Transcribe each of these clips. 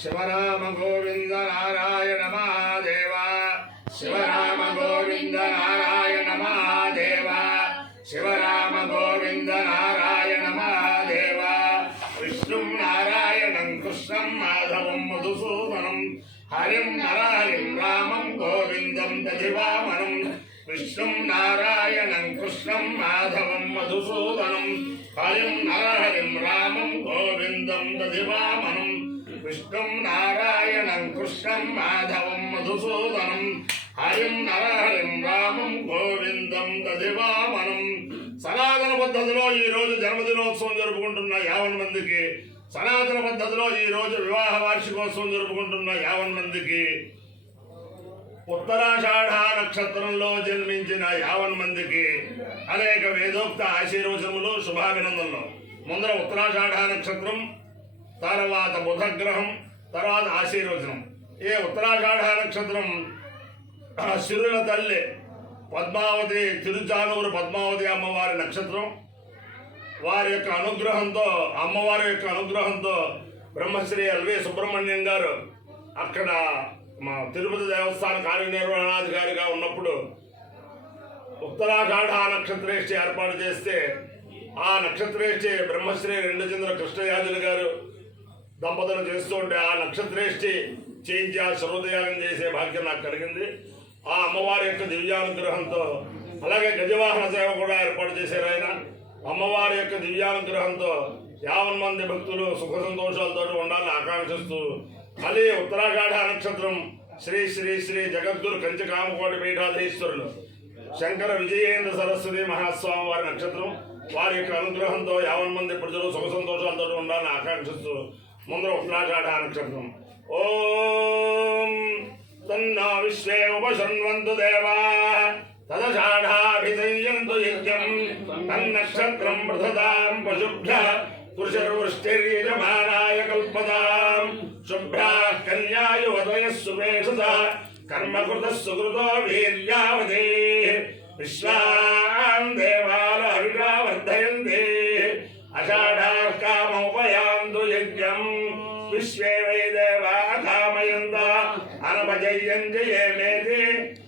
शिवराम गोविंद नारायण महादेव शिवराम गोविंद नारायण महादेव शिवराम गोविंद नारायण महादेव विष्णु नारायणं कृष्णं माधवं मधुसूदनं हरिं नरहरिं रामं गोविंदं दधिवामनं विष्णु नारायणं कृष्णं माधवं मधुसूदनं हरिं नरहरिं रामं गोविंदं दधिवामनं विष्णु नारायणं कृष्णं माधवं मधुसूदनं हरिं नरहरिं रामं गोविंदं दधिवामनं సనాతన పద్ధతిలో ఈ రోజు జన్మదినోత్సవం జరుపుకుంటున్న 50 మందికి సనాతన పద్ధతిలో ఈ రోజు వివాహ వార్షికోత్సవం జరుపుకుంటున్న 50 మందికి ఉత్తరాషాఢ నక్షత్రంలో జన్మించిన 50 మందికి అనేక వేదోక్త ఆశీర్వచనములు శుభాభినందనలు. ముందర ఉత్తరాషాఢ నక్షత్రం, తర్వాత బుధగ్రహం, తర్వాత ఆశీర్వచనం. ఈ ఉత్తరాషాఢ నక్షత్రం సిరుల తల్లి పద్మావతి తిరుచానూరు పద్మావతి అమ్మవారి నక్షత్రం. వారి యొక్క అనుగ్రహంతో, అమ్మవారి యొక్క అనుగ్రహంతో బ్రహ్మశ్రీ ఎల్వి సుబ్రహ్మణ్యం గారు అక్కడ మా తిరుపతి దేవస్థాన కార్యనిర్వహణాధికారిగా ఉన్నప్పుడు ఉత్తరాషాఢ నక్షత్రేష్టి ఏర్పాటు చేస్తే ఆ నక్షత్రేష్టి బ్రహ్మశ్రీ రెండుచంద్ర కృష్ణయాజులు గారు దంపతులు చేస్తూ ఉంటే ఆ నక్షత్రేష్టి చేయించి ఆ శుభోదయాగం చేసే భాగ్యం నాకు కలిగింది. ఆ అమ్మవారి యొక్క దివ్యానుగ్రహంతో, అలాగే గజవాహన సేవ కూడా ఏర్పాటు చేశారు ఆయన. అమ్మవారి యొక్క దివ్యానుగ్రహంతో 50 మంది భక్తులు సుఖ సంతోషాలతో ఉండాలని ఆకాంక్షిస్తూ మళ్ళీ ఉత్తరాషాఢ నక్షత్రం శ్రీ శ్రీ శ్రీ జగద్గురు కంచికామకోటి పీఠాధీశ్వరులు శంకర విజయేంద్ర సరస్వతి మహాస్వామి వారి నక్షత్రం. వారి యొక్క అనుగ్రహంతో 50 మంది ప్రజలు సుఖ సంతోషాలతో ఉండాలని ఆకాంక్షిస్తూ ముందర ఉత్తరాషాఢ నక్షత్రం. ఓం తన్నా విశ్వే ఉపశృణ్వంతు దేవాః తదషాఢాభిసంయంతు యజ్ఞం తన్నక్షత్రం ప్రథదాం పశుభ్యః పురుషర్వృష్టిర్యజమానాయ కల్పదాం శుభ్రాః కన్యాయువతయః సువేషసః కర్మకృతః సుకృతో వీర్యావదేః విశ్వాన్ దేవాల హవిషా వర్ధయంతే అషాఢాః కామోపయాంతు యజ్ఞం విశ్వే వై దేవా కామయంత అనపజయంతి ఏమేతి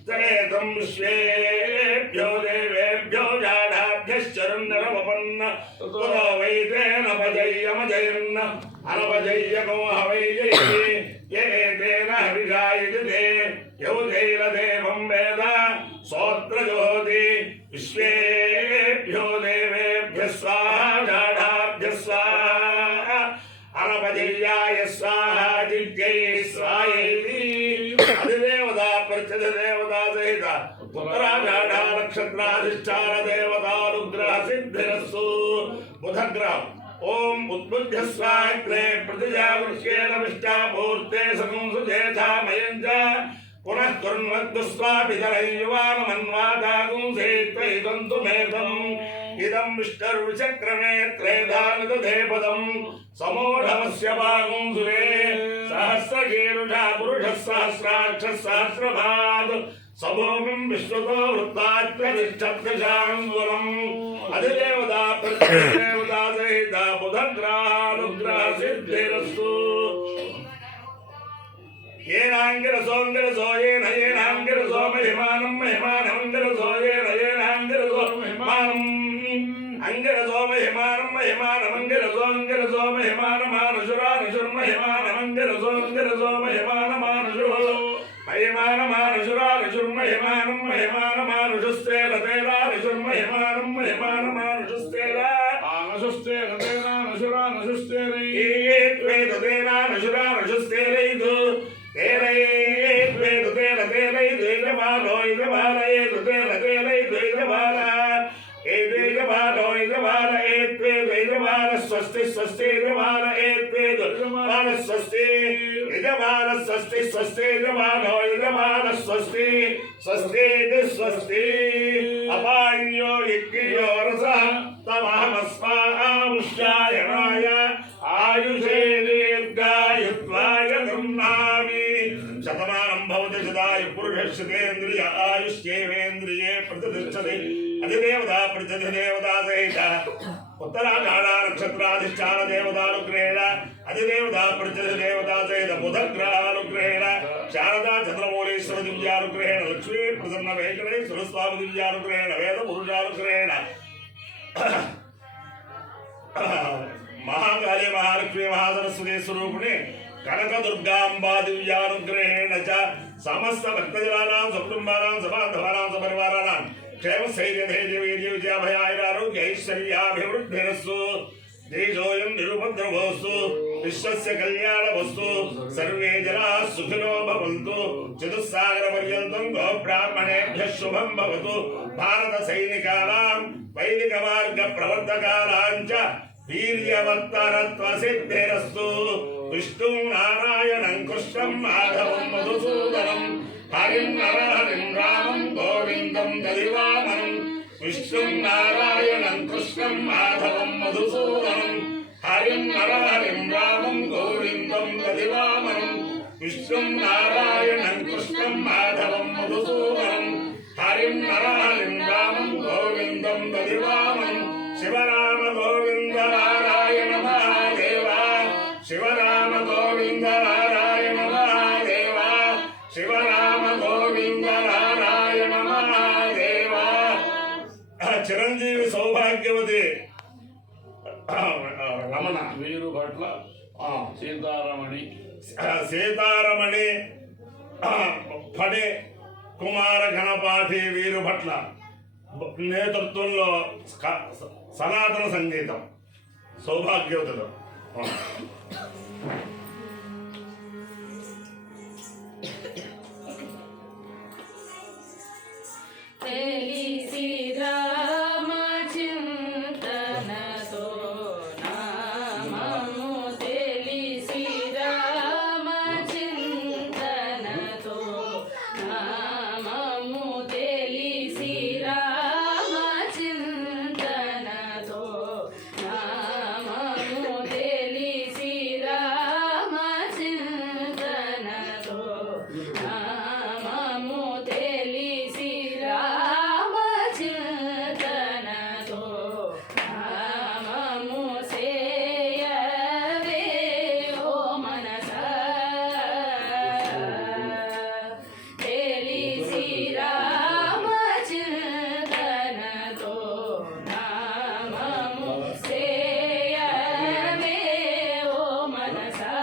తరేతం విశ్వేభ్యో దేవేభ్యో జాఢాభ్యశ్చరున్నరవపన్న తతో వై తేనపజయ్యమజయన్న అనపజయ్యకో హవై జయతి ఏ తేన హవిషాయజతే యౌజైరదేవం వేద సోత్రజోతి విశ్వేభ్యో దేవేభ్య స్వాహా జాఢాభ్య స్వాహా అనపజయ్యాయ స్వాహా జిత్యై స్వాయేతి అధిదేవతా ప్రత్యధిదేవతా సహిత ఉత్తరాషాఢ నక్షత్రాధిష్టాన దేవతానుగ్రహ సిద్ధిరస్సు. బుధగ్రహం. ఓం ఉద్బుద్ధ స్వాగ్రే ప్రతిజావృష్యేణ విష్టామూర్తే సకంసుజేథామయం చ పునః కుర్వద్దుస్వాపితరయువానమన్వాదాగుంసేత్వైదంతు మేధం ఇదం విష్ణుర్విచక్రమే త్రేధానిదధేపదం సమూఢమస్య భాగుంసురే సహస్రకీరుషా పురుషः సహస్రాక్షः సహస్రపాద్ సమూహం విశ్వతో వృత్తాత్యతిష్టత్రిశాంగులం అధిదేవతా ప్రతిదేవతా సహిత బుధగ్రహానుగ్రహ సిద్ధిరస్తు. ఏనాంగిరసోంగిరసో ఏన ఏనాంగిరసో మహిమానం మహిమానమంగిరసో ఏన ఏనాంగిరసో మహిమానం అంగిరసో మహిమానం మహిమానమంగిరసోంగిరసో మహిమానమానుషురానుషుర్మహిమానమంగిరసోంగిరసో మహిమానమానుషు మహిమానమానుషురానుషుర్మహిమానం మహిమానమానుషుస్తేరతేరానుషుర్మహిమానం మహిమానమానుషుస్తేరా ఆనుషుస్తేరతేరానుషురానుషుస్తేరై ఏత్వేతేరానుషురానుషుస్తేరైదు తేరైత్వేతు తేరతేరైదు ఇదమాలో ఇదమాలయేతు తేరతేరైదు ఇదమాల ఏదేజమాలో ఇదమాల ఏత్వేతు ఇదమాల స్వస్తి స్వస్తి ఇదమాల ఏత్వేతు ఇదమాల స్వస్తి ఇదమాల స్వస్తి స్వస్తి ఇదమాలో ఇదమాల స్వస్తి స్వస్తి స్వస్తి అపాన్యో యజ్ఞో రసః తమహమస్మాముష్యాయనాయ ఆయుషే దీర్ఘాయుత్వాయ గృహ్ణామి శతమానం భవతి శతాయు పురుషేంద్రియ ఆయుష్యేవేంద్రియే ప్రతిష్టతి అధిదేవతా ప్రతిదేవతా సహిత ఉత్తరాషాఢ నక్షత్రాధిష్టాన దేవతానుగ్రహేణ అధిదేవతా ప్రతిదేవతా సహిత బుధగ్రహానుగ్రహేణ శారదా చంద్రమౌళీశ్వర దివ్యానుగ్రహేణ లక్ష్మీ ప్రసన్న వెంకటేశ్వర స్వామి దివ్యానుగ్రహేణ వేద పురుషానుగ్రహేణ మహాకాళీ మహాలక్ష్మీ మహాసరస్వతి స్వరూపిణి కనక దుర్గాంబా దివ్యానుగ్రహేణ చ సమస్త భక్తజనానాం సకుటుంబానాం సబాంధవానాం సపరివారాణాం క్షేమ స్థైర్య ధైర్య వీర్య విజయాభయాయురారోగ్య ఐశ్వర్యాభివృద్ధిరస్సు దేశోయం నిరుపద్రవోస్తు విశ్వస్య కళ్యాణవస్తు సర్వే జనాః సుఖినో భవంతు చతుస్సాగర పర్యంతం గోబ్రాహ్మణేభ్యః శుభం భవతు భారత సైనికానాం వైదిక మార్గ ప్రవర్తకానాం చ వీర్యవర్తనత్వ సిద్ధిరస్తు విష్ణుం నారాయణం కృష్ణం మాధవం మధుసూదనం హరిం నరహరిం రామం గోవిందం దదివామనం విష్ణుం నారాయణం కృష్ణం మాధవం మధుసూదనం హరిం నరహరిం రామం గోవిందం దదివామనం విష్ణుం నారాయణం కృష్ణం మాధవం మధుసూదనం హరిం నరహరిం రామం గోవిందం దదివామనం శివరామ గోవింద నారాయణ మహాదేవ శివరామ గోవింద నారాయణ మహాదేవ శివరామ గోవింద నారాయణ మహాదేవ చిరంజీవి సౌభాగ్యవతి రమణ వీరు పట్ల సీతారమణి సీతారమణి ఫణి కుమార గణపాఠి వీరు పట్ల నేతృత్వంలో సనాతన సంగీతం సౌభాగ్యవతులు తెలిసి రామ చింతనతో నామము తెలిసి రామ చింతనతో నామము తెలిసి రామ చింతనతో నామము తెలిసి రామ చింతనతో నామము తెలిసి రామ చింతనతో నామము సేయవే ఓ మనసా తెలిసి రామ చింతనతో నామము సేయవే ఓ మనసా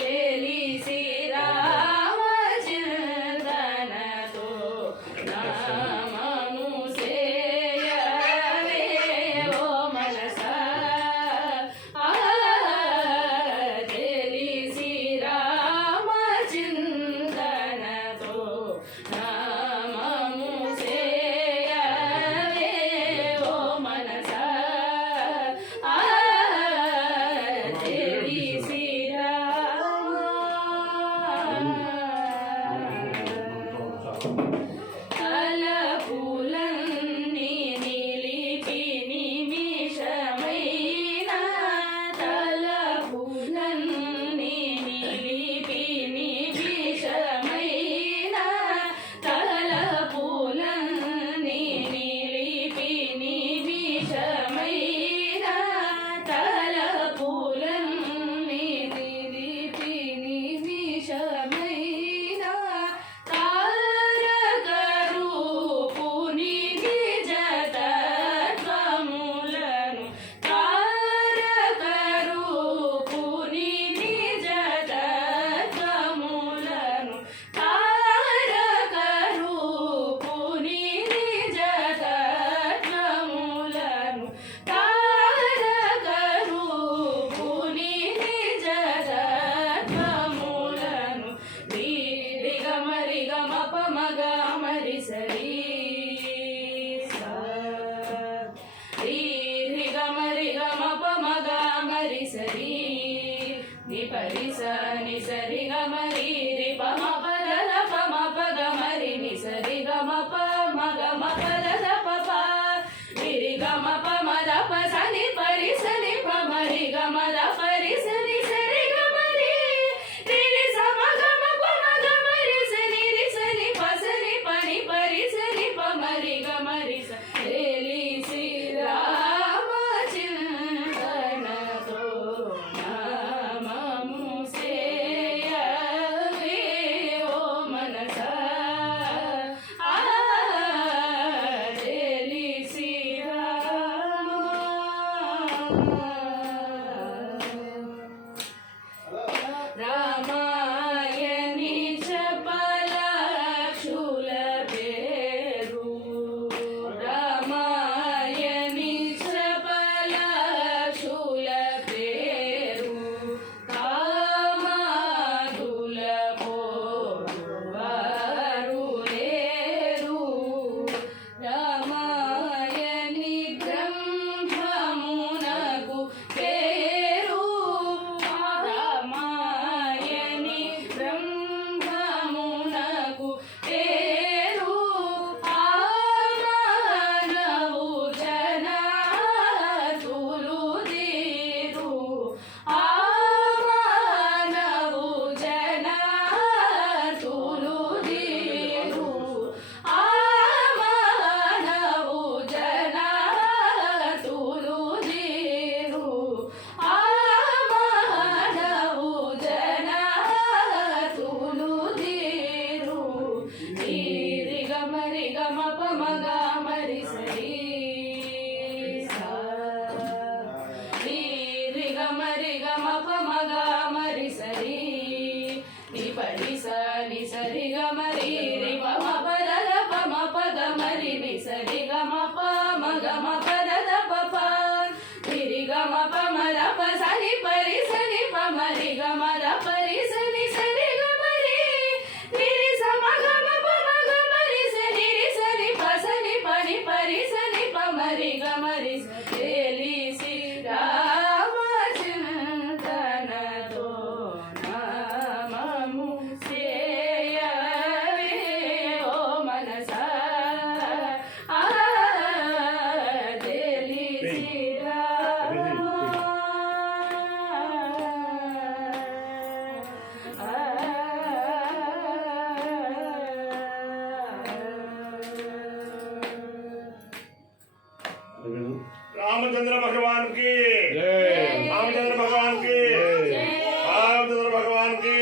తెలిసి రామ చింతనతో నామము సేయవే ఓ మనసా తెలిసి రామ చింతనతో నామము సేయవే ఓ మనసా తెలిసి తలపులన్నీ నిలిపి నిమిషమైన తలపులన్నీ నిలిపి నిమిషమైన తలపులన్నీ నిలిపి నిమిషమైన తలపులన్నీ నిలిపి నిమిషమైన తారక రూపుని నిజ తత్వములను తారక రూపుని నిజ తత్వములను తారక రూపుని నిజ తత్వములను తారక రూపుని నిజ తత్వములను రి గమ పమగ మరి సరి రి గమ పమగ మరి సరి ని పరిస ని సరి గమరి రి పమ పద పమ పగ మరి ని సరి గమ పమగ మపద పప రి గమ పమ ద ప సని పరి సని పమ రి గమ ద పరి సని సరి గమరి రి సమ గమ పమ గమరి సని రి సని ప సని పని పరి సని పమ రి గమరి స తెలిసి రామ చింతనతో నా గమ పమ గమ రి సరి ని పరి స ని సరి గమ రి రి పమ పద ద పమ పద మరి ని సరి గమ పమ గమ పద ద పప రి గమ పమ ద ప సని పరి సని పమ రి గమ ద పరి సని సరి గమ రి రి సమ గమ పమ గమ రి సని రి సని ప సని పని పరి సని పమ రి గమ రి సలి సి రామచంద్రనతో నామము సేయవే ఓ మనసా ఆ తెలిసి रामचंद्र भगवान की जय रामचंद्र भगवान की जय। रामचंद्र भगवान की